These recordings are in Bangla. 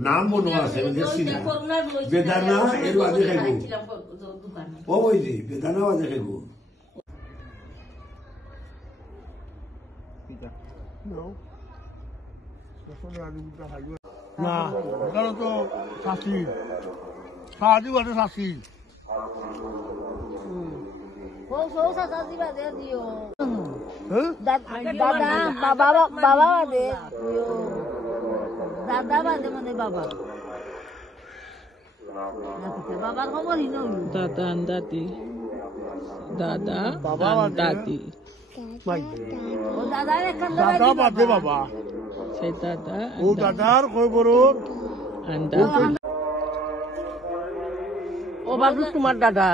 নাম মনে আছে বেদানা এর বাদে খাইব ও বইছি বেদানা বাদে খাইব না ওখানে তো শাসি সাহায্য বাদে শাসি দাদার কই বড়র ও বাবু তোমার দাদা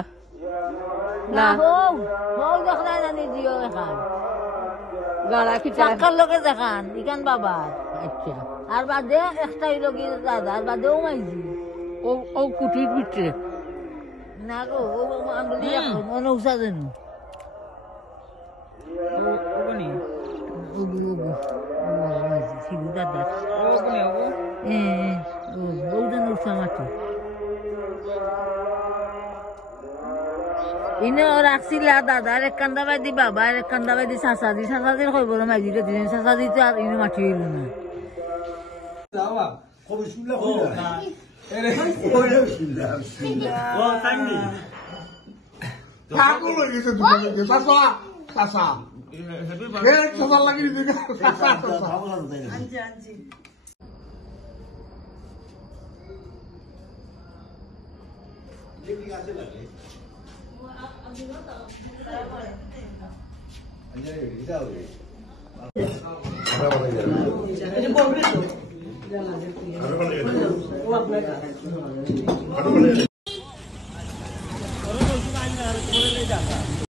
না বউ দেখাই জানি দিও এখান গাড়া কি চাকার লোকে দেখান ইখান বাবা আচ্ছা আর বাদে একটাই লোক দাদা আর বাদে ও মাইজি ও কুটির ভিতরে না গো ও আঙ্গুলি মনে উঠা দেন দাদা ওজন উঠা মাটি ইনে রাখছিল দাদা আর এক কান্দাবাই দি বাবা আর এক কান্দাবাই দি চাচাদি চাচাদির কইব না মাইজিটা দিলেন চাচাদি তো আর ইনে মাটি হইল না